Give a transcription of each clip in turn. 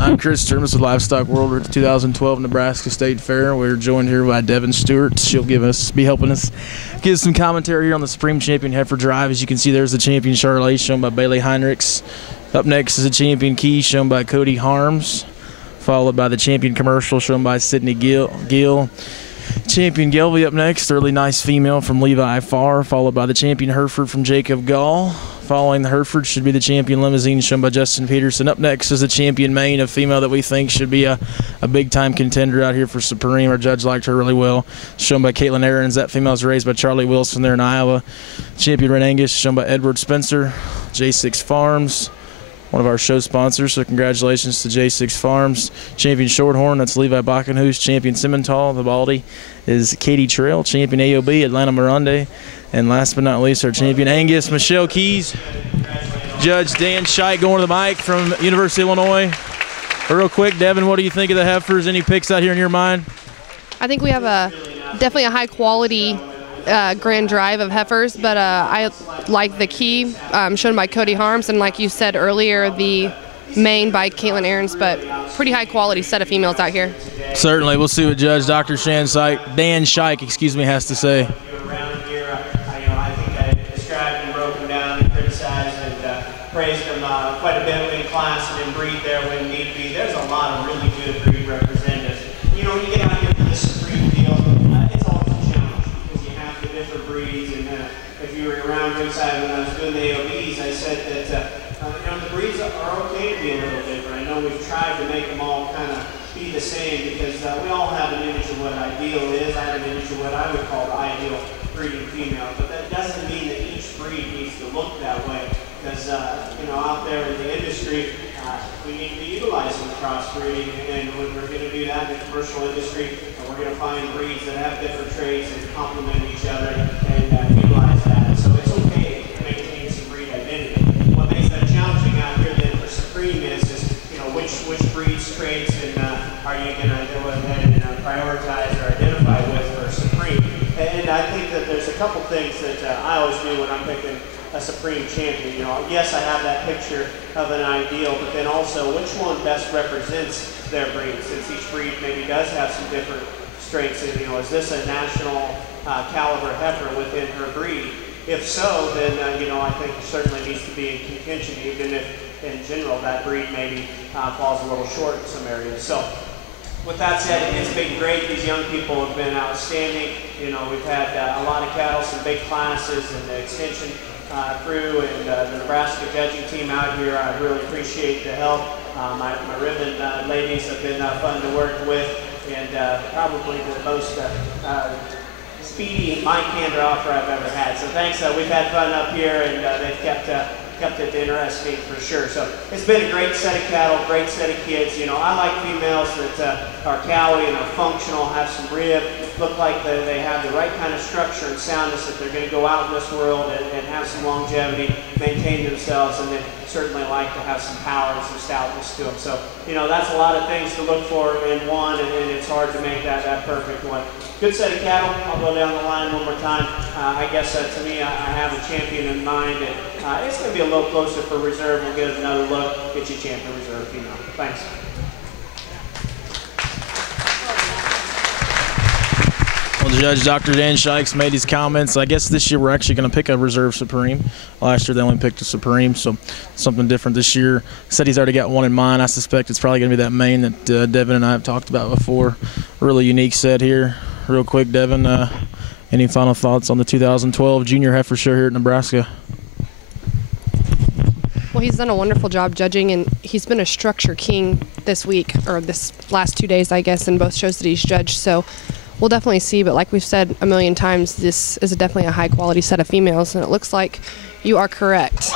I'm Chris Termas with Livestock World. We're at the 2012 Nebraska State Fair. We're joined here by Devin Stewart. She'll be helping us give some commentary here on the Supreme Champion Heifer Drive. As you can see, there's the Champion Charolais shown by Bailey Heinrichs. Up next is the Champion Key shown by Cody Harms, followed by the Champion Commercial shown by Sydney Gill. Champion Gelby up next, early nice female from Levi Farr, followed by the Champion Hereford from Jacob Gall. Following the Hereford should be the Champion Limousine shown by Justin Peterson. Up next is the Champion Maine, a female that we think should be a big-time contender out here for Supreme. Our judge liked her really well, shown by Caitlin Aarons. That female is raised by Charlie Wilson there in Iowa. Champion Red Angus shown by Edward Spencer. J6 Farms, one of our show sponsors, so congratulations to J6 Farms. Champion Shorthorn, that's Levi Backenhuis. Champion Simmental, the Baldy, is Katie Trail. Champion AOB, Atlanta Mirande. And last but not least, our Champion Angus, Michelle Keys. Judge Dan Scheich going to the mic from University of Illinois. Real quick, Devin, what do you think of the heifers? Any picks out here in your mind? I think we have definitely a high-quality grand drive of heifers, but I like the Key shown by Cody Harms, and like you said earlier, the Maine by Caitlin Aarons, but pretty high-quality set of females out here. Certainly. We'll see what Judge Dan Scheich, has to say. Praised them quite a bit in class and in breed there when need be. There's a lot of really good breed representatives. You know, when you get out here to the Supreme field, it's always a challenge because you have the different breeds. And if you were around ringside when I was doing the AOBs, I said that you know, the breeds are okay to be a little different. I know we've tried to make them all kind of be the same because we all have an image of what ideal is. I have an image of what I would call the ideal breeding female, but that doesn't mean that each breed needs to look that way. Because, you know, out there in the industry, we need to be utilizing the crossbreeding, and when we're going to do that in the commercial industry, we're going to find breeds that have different traits and complement each other and utilize that. So it's okay to maintain some breed identity. What makes that challenging out here then for Supreme is you know, which breeds, traits, and are you going to go ahead and prioritize or identify with for Supreme? And I think that there's a couple things that I always do when I'm picking a Supreme champion. You know, yes, I have that picture of an ideal, but then also which one best represents their breed, since each breed maybe does have some different strengths. And, you know, is this a national caliber heifer within her breed? If so, then, you know, I think it certainly needs to be in contention, even if in general that breed maybe falls a little short in some areas. So with that said, it's been great. These young people have been outstanding. You know, we've had a lot of cattle, some big classes, and the extension crew and the Nebraska judging team out here. I really appreciate the help. My ribbon ladies have been fun to work with, and probably the most speedy mic hander offer I've ever had. So thanks. We've had fun up here, and they've kept it interesting for sure. So it's been a great set of cattle, great set of kids. You know, I like females that are cowy and are functional, have some rib, look like they have the right kind of structure and soundness, that they're going to go out in this world and have some longevity, maintain themselves, and then certainly like to have some power and some stoutness to them. So, you know, that's a lot of things to look for in one, and it's hard to make that perfect one. Good set of cattle. I'll go down the line one more time. I guess to me, I have a champion in mind, and it's going to be a little closer for reserve. We'll get another look, get you champion reserve female. Thanks. Well, Judge Dr. Dan Scheich made his comments. I guess this year we're actually going to pick a reserve Supreme. Last year they only picked a Supreme, so something different this year. Said he's already got one in mind. I suspect it's probably going to be that Maine that Devin and I have talked about before. Really unique set here. Real quick, Devin, any final thoughts on the 2012 Junior Heifer Show here at Nebraska? Well, he's done a wonderful job judging, and he's been a structure king this week, or this last 2 days, I guess, in both shows that he's judged. So we'll definitely see, but like we've said a million times, this is definitely a high-quality set of females, and it looks like you are correct.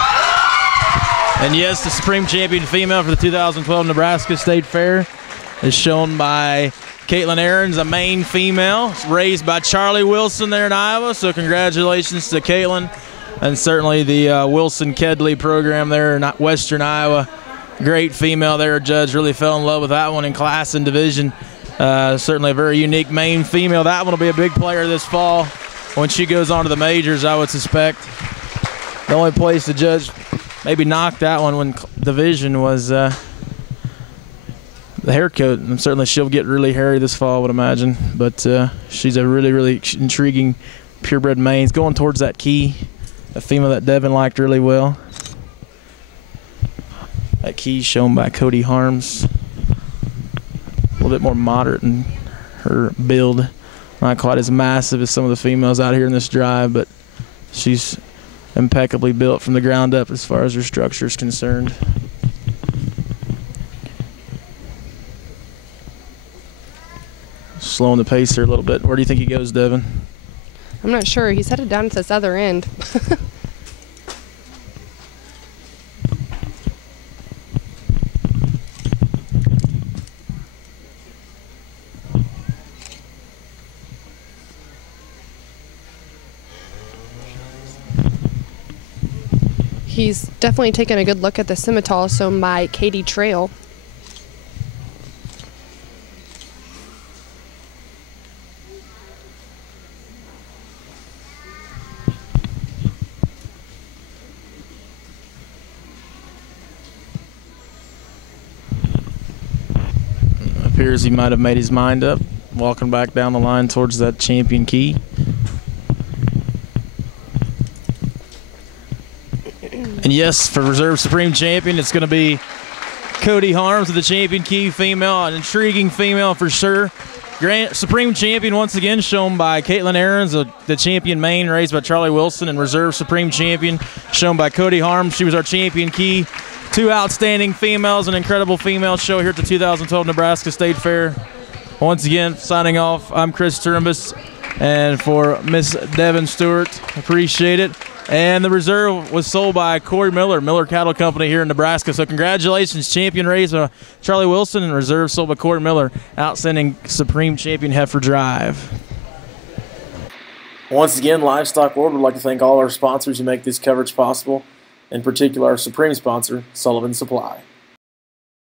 And yes, the Supreme Champion female for the 2012 Nebraska State Fair is shown by Caitlin Aarons, a Maine female, raised by Charlie Wilson there in Iowa, so congratulations to Caitlin. And certainly the Wilson Kedley program there in western Iowa. Great female there, Judge. Really fell in love with that one in class and division. Certainly a very unique Maine female. That one will be a big player this fall when she goes on to the majors, I would suspect. The only place the Judge maybe knocked that one when division was the hair coat, and certainly she'll get really hairy this fall, I would imagine. But she's a really, really intriguing purebred mane. Going towards that key, a female that Devin liked really well. That key shown by Cody Harms. A little bit more moderate in her build. Not quite as massive as some of the females out here in this drive, but she's impeccably built from the ground up as far as her structure is concerned. Slowing the pace here a little bit. Where do you think he goes, Devin? I'm not sure. He's headed down to this other end. He's definitely taken a good look at the scimitar sewn by Katie Trail. Appears he might have made his mind up, walking back down the line towards that champion key. And yes, for Reserve Supreme Champion, it's going to be Cody Harms with the champion key female, an intriguing female for sure. Supreme Champion once again shown by Caitlin Aarons, the champion mane raised by Charlie Wilson, and Reserve Supreme Champion shown by Cody Harms. She was our champion key. Two outstanding females, an incredible female show here at the 2012 Nebraska State Fair. Once again, signing off, I'm Chris Turnbus, and for Miss Devin Stewart, appreciate it. And the reserve was sold by Corey Miller Cattle Company here in Nebraska. So congratulations, champion raised by Charlie Wilson, and reserve sold by Corey Miller. Outstanding Supreme Champion Heifer Drive. Once again, Livestock World would like to thank all our sponsors who make this coverage possible, in particular our Supreme sponsor, Sullivan Supply.